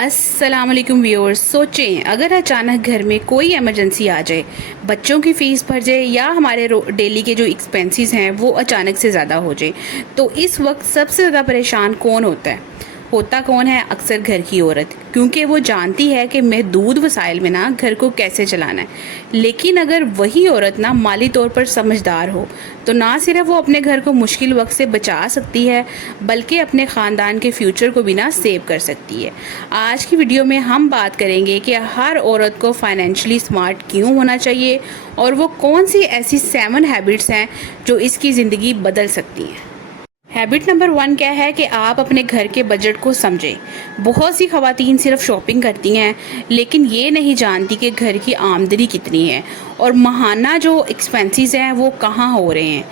अस्सलाम वालेकुम व्यूअर्स। सोचें अगर अचानक घर में कोई इमरजेंसी आ जाए, बच्चों की फ़ीस भर जाए या हमारे डेली के जो एक्सपेंसेस हैं वो अचानक से ज़्यादा हो जाए, तो इस वक्त सबसे ज़्यादा परेशान कौन होता कौन है? अक्सर घर की औरत, क्योंकि वो जानती है कि महदूद वसाइल में ना घर को कैसे चलाना है। लेकिन अगर वही औरत ना माली तौर पर समझदार हो तो ना सिर्फ वो अपने घर को मुश्किल वक्त से बचा सकती है, बल्कि अपने ख़ानदान के फ्यूचर को भी ना सेव कर सकती है। आज की वीडियो में हम बात करेंगे कि हर औरत को फाइनेंशियली स्मार्ट क्यों होना चाहिए और वो कौन सी ऐसी 7 हैबिट्स हैं जो इसकी ज़िंदगी बदल सकती हैं। हैबिट नंबर 1 क्या है कि आप अपने घर के बजट को समझें। बहुत सी ख़वातीन सिर्फ शॉपिंग करती हैं, लेकिन ये नहीं जानती कि घर की आमदनी कितनी है और माहाना जो एक्सपेंसेस हैं वो कहाँ हो रहे हैं।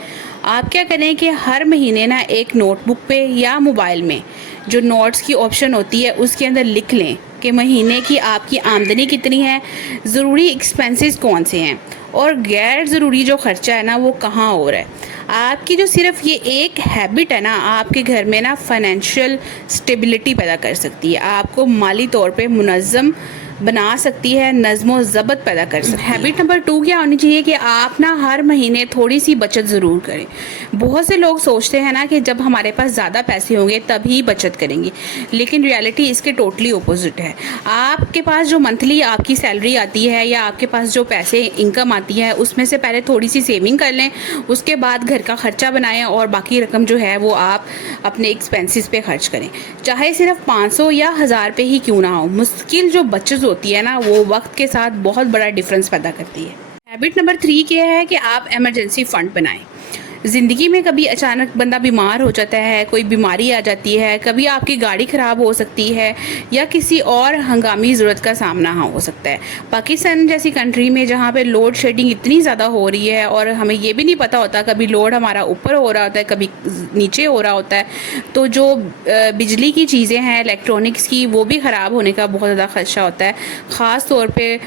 आप क्या करें कि हर महीने ना एक नोटबुक पे या मोबाइल में जो नोट्स की ऑप्शन होती है उसके अंदर लिख लें कि महीने की आपकी आमदनी कितनी है, ज़रूरी एक्सपेंसेस कौन से हैं और गैर ज़रूरी जो ख़र्चा है ना वो कहाँ हो रहा है। आपकी जो सिर्फ ये एक हैबिट है ना, आपके घर में ना फाइनेंशियल स्टेबिलिटी पैदा कर सकती है, आपको माली तौर पे मुनज़्ज़म बना सकती है, नज़्म ज़ब्त पैदा कर सकती है। हैबिट नंबर 2 क्या होनी चाहिए कि आप ना हर महीने थोड़ी सी बचत ज़रूर करें। बहुत से लोग सोचते हैं ना कि जब हमारे पास ज़्यादा पैसे होंगे तभी बचत करेंगे, लेकिन रियलिटी इसके टोटली अपोजिट है। आपके पास जो मंथली आपकी सैलरी आती है या आपके पास जो पैसे इनकम आती है उसमें से पहले थोड़ी सी सेविंग कर लें, उसके बाद घर का खर्चा बनाएं और बाकी रकम जो है वो आप अपने एक्सपेंसेस पे खर्च करें। चाहे सिर्फ 500 या 1000 पे ही क्यों ना हो, मुश्किल जो बचत होती है ना वो वक्त के साथ बहुत बड़ा डिफरेंस पैदा करती है। हैबिट नंबर 3 क्या है कि आप इमरजेंसी फंड बनाएं। ज़िंदगी में कभी अचानक बंदा बीमार हो जाता है, कोई बीमारी आ जाती है, कभी आपकी गाड़ी ख़राब हो सकती है या किसी और हंगामी ज़रूरत का सामना हो सकता है। पाकिस्तान जैसी कंट्री में जहाँ पे लोड शेडिंग इतनी ज़्यादा हो रही है और हमें ये भी नहीं पता होता, कभी लोड हमारा ऊपर हो रहा होता है, कभी नीचे हो रहा होता है, तो जो बिजली की चीज़ें हैं इलेक्ट्रॉनिक्स की वो भी ख़राब होने का बहुत ज़्यादा खदशा होता है। ख़ास तौर पर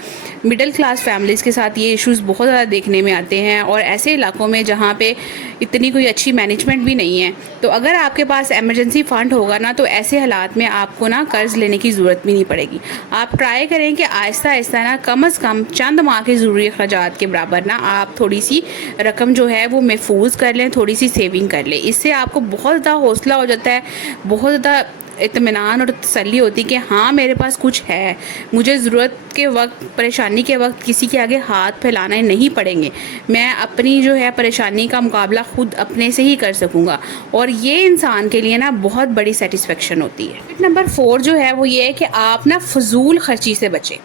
मिडिल क्लास फैमिलीज़ के साथ ये इश्यूज़ बहुत ज़्यादा देखने में आते हैं और ऐसे इलाकों में जहाँ पे इतनी कोई अच्छी मैनेजमेंट भी नहीं है। तो अगर आपके पास इमरजेंसी फ़ंड होगा ना तो ऐसे हालात में आपको ना कर्ज़ लेने की ज़रूरत भी नहीं पड़ेगी। आप ट्राई करें कि आहिस्ता आहिस्ता ना कम से कम चंद माह के ज़रूरी अखराजात के बराबर ना आप थोड़ी सी रकम जो है वो महफूज कर लें, थोड़ी सी सेविंग कर लें। इससे आपको बहुत ज़्यादा हौसला हो जाता है, बहुत ज़्यादा इत्मीनान और तसल्ली होती कि हाँ मेरे पास कुछ है, मुझे ज़रूरत के वक्त, परेशानी के वक्त किसी के आगे हाथ फैलाने नहीं पड़ेंगे, मैं अपनी जो है परेशानी का मुकाबला खुद अपने से ही कर सकूँगा। और ये इंसान के लिए ना बहुत बड़ी सेटिस्फेक्शन होती है। टिप नंबर 4 जो है वो ये है कि आप ना फजूल खर्ची से बचें।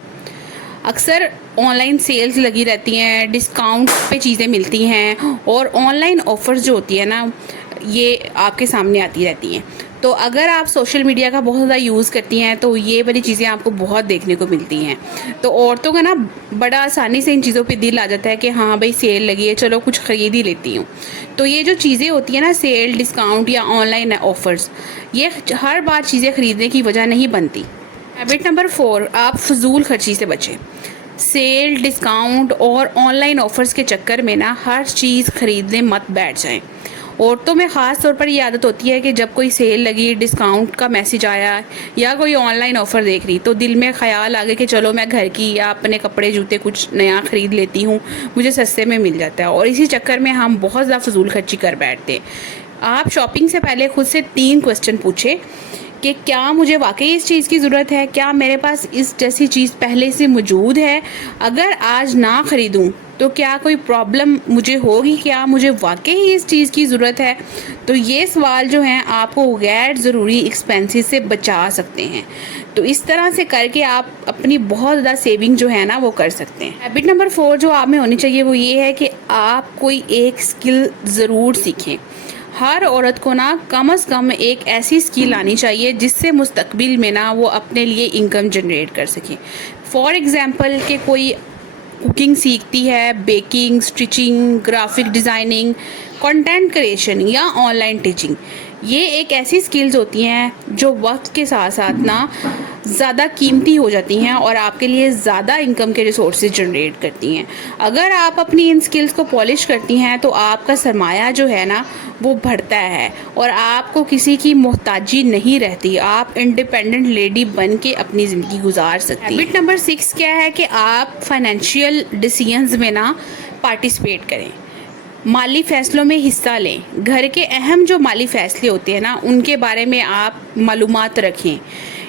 अक्सर ऑनलाइन सेल्स लगी रहती हैं, डिस्काउंट पे चीज़ें मिलती हैं और ऑनलाइन ऑफ़र्स जो होती है ना ये आपके सामने आती रहती हैं। तो अगर आप सोशल मीडिया का बहुत ज़्यादा यूज़ करती हैं तो ये वाली चीज़ें आपको बहुत देखने को मिलती हैं। तो औरतों का ना बड़ा आसानी से इन चीज़ों पे दिल आ जाता है कि हाँ भाई सेल लगी है, चलो कुछ ख़रीद ही लेती हूँ। तो ये जो चीज़ें होती हैं ना, सेल, डिस्काउंट या ऑनलाइन ऑफ़र्स, ये हर बार चीज़ें ख़रीदने की वजह नहीं बनती। हैबिट नंबर 4, आप फजूल खर्ची से बचें। सेल, डिस्काउंट और ऑनलाइन ऑफ़र्स के चक्कर में ना हर चीज़ ख़रीदने मत बैठ जाएं। औरतों में ख़ास तौर पर ये आदत होती है कि जब कोई सेल लगी, डिस्काउंट का मैसेज आया या कोई ऑनलाइन ऑफ़र देख रही तो दिल में ख़्याल आ गया कि चलो मैं घर की या अपने कपड़े जूते कुछ नया ख़रीद लेती हूँ, मुझे सस्ते में मिल जाता है, और इसी चक्कर में हम बहुत ज़्यादा फजूल खर्ची कर बैठते हैं। आप शॉपिंग से पहले खुद से 3 क्वेश्चन पूछें कि क्या मुझे वाकई इस चीज़ की ज़रूरत है, क्या मेरे पास इस जैसी चीज़ पहले से मौजूद है, अगर आज ना ख़रीदूँ तो क्या कोई प्रॉब्लम मुझे होगी, क्या मुझे वाकई इस चीज़ की ज़रूरत है। तो ये सवाल जो हैं आपको गैर ज़रूरी एक्सपेंसेस से बचा सकते हैं। तो इस तरह से करके आप अपनी बहुत ज़्यादा सेविंग जो है ना वो कर सकते हैं। हैबिट नंबर 4 जो आप में होनी चाहिए वो ये है कि आप कोई एक स्किल ज़रूर सीखें। हर औरत को ना कम से कम एक ऐसी स्किल आनी चाहिए जिससे मुस्तकबिल में ना वो अपने लिए इनकम जनरेट कर सके। फॉर एग्ज़ाम्पल कि कोई कुकिंग सीखती है, baking, stitching, graphic designing, content creation या ऑनलाइन टीचिंग, یہ ایک ایسی سکلز ہوتی ہیں جو وقت کے ساتھ ساتھ نا زیادہ قیمتی ہو جاتی ہیں اور آپ کے لیے زیادہ انکم کے ریسورسز جنریٹ کرتی ہیں۔ اگر آپ اپنی ان سکلز کو پالش کرتی ہیں تو آپ کا سرمایہ جو ہے نا وہ بڑھتا ہے اور آپ کو کسی کی محتاجی نہیں رہتی، آپ انڈیپینڈنٹ لیڈی بن کے اپنی زندگی گزار سکتی ہیں۔ ہیبٹ نمبر 6 کیا ہے کہ آپ فائنینشیل ڈیسیژنز میں نا پارٹیسپیٹ کریں، مالی فیصلوں میں حصہ لیں۔ گھر کے اہم جو مالی فیصلے ہوتے ہیں نا ان کے بارے میں آپ معلومات رکھیں۔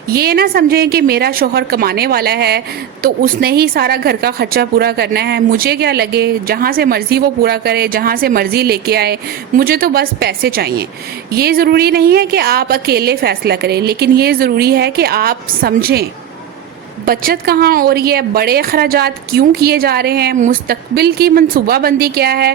یہ نہ سمجھیں کہ میرا شوہر کمانے والا ہے تو اس نے ہی سارا گھر کا خرچہ پورا کرنا ہے، مجھے کیا لگے، جہاں سے مرضی وہ پورا کرے، جہاں سے مرضی لے کے آئے، مجھے تو بس پیسے چاہیے۔ یہ ضروری نہیں ہے کہ آپ اکیلے فیصلہ کریں، لیکن یہ ضروری ہے کہ آپ سمجھیں بچت کہاں ہو رہی ہے، بڑے اخراجات کیوں کیے جا رہے ہیں، مستقبل کی منصوبہ بندی کیا ہے۔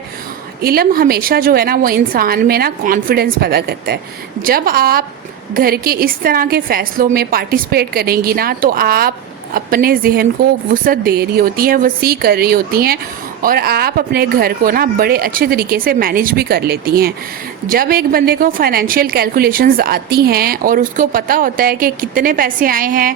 علم ہمیشہ جو ہے نا وہ انسان میں نا کانفیڈنس پیدا کرتا ہے۔ جب آپ گھر کے اس طرح کے فیصلوں میں پارٹیسپیٹ کریں گی نا تو آپ اپنے ذہن کو وسعت دے رہی ہوتی ہیں، وسیع کر رہی ہوتی ہیں اور آپ اپنے گھر کو نا بڑے اچھے طریقے سے مینیج بھی کر لیتی ہیں۔ جب ایک بندے کو فائنینشیل کیلکولیشنز آتی ہیں اور اس کو پتہ ہوتا ہے کہ کتنے پیسے آئے ہیں،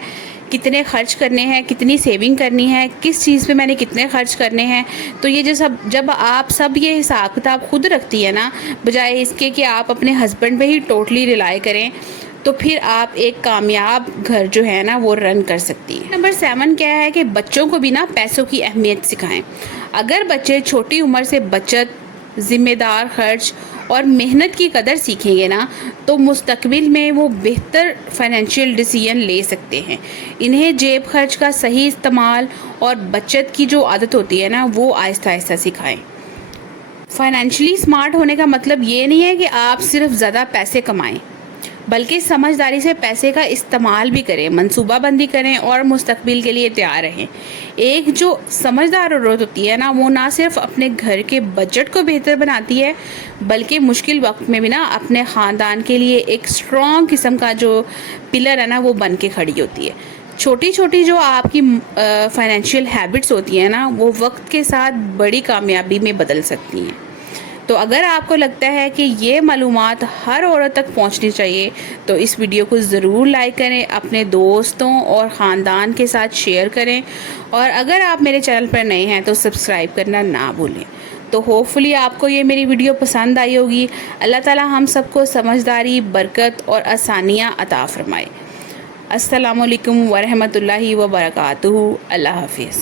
کتنے خرچ کرنے ہیں، کتنی سیونگ کرنی ہے، کس چیز پہ میں نے کتنے خرچ کرنے ہیں، تو یہ جب آپ سب یہ حساب کتاب خود رکھتی ہے نا، بجائے اس کے کہ آپ اپنے ہسبینڈ پہ ہی ٹوٹلی ریلائی کریں، تو پھر آپ ایک کامیاب گھر جو ہے نا وہ رن کر سکتی ہیں۔ نمبر 7 کیا ہے کہ بچوں کو بھی نا پیسوں کی اہمیت سکھائیں۔ اگر بچے چھوٹی عمر سے بچت، ذمہ دار خرچ اور محنت کی قدر سیکھیں گے نا تو مستقبل میں وہ بہتر فائنینشیل ڈیسیژن لے سکتے ہیں۔ انہیں جیب خرچ کا صحیح استعمال اور بچت کی جو عادت ہوتی ہے نا وہ آہستہ آہستہ سکھائیں۔ فائنینشلی اسمارٹ ہونے کا مطلب یہ نہیں ہے کہ آپ صرف زیادہ پیسے کمائیں، بلکہ سمجھداری سے پیسے کا استعمال بھی کریں، منصوبہ بندی کریں اور مستقبل کے لیے تیار رہیں۔ ایک جو سمجھدار عورت ہوتی ہے نا وہ نہ صرف اپنے گھر کے بجٹ کو بہتر بناتی ہے بلکہ مشکل وقت میں بھی نا اپنے خاندان کے لیے ایک اسٹرانگ قسم کا جو پلر ہے نا وہ بن کے کھڑی ہوتی ہے۔ چھوٹی چھوٹی جو آپ کی فائنینشیل ہیبٹس ہوتی ہیں نا وہ وقت کے ساتھ بڑی کامیابی میں بدل سکتی ہیں۔ تو اگر آپ کو لگتا ہے کہ یہ معلومات ہر عورت تک پہنچنی چاہیے تو اس ویڈیو کو ضرور لائک کریں، اپنے دوستوں اور خاندان کے ساتھ شیئر کریں، اور اگر آپ میرے چینل پر نئے ہیں تو سبسکرائب کرنا نہ بھولیں۔ تو ہوپ فلی آپ کو یہ میری ویڈیو پسند آئی ہوگی۔ اللہ تعالی ہم سب کو سمجھداری، برکت اور آسانیاں عطا فرمائے۔ السلام علیکم ورحمۃ اللہ وبرکاتہ۔ اللہ حافظ۔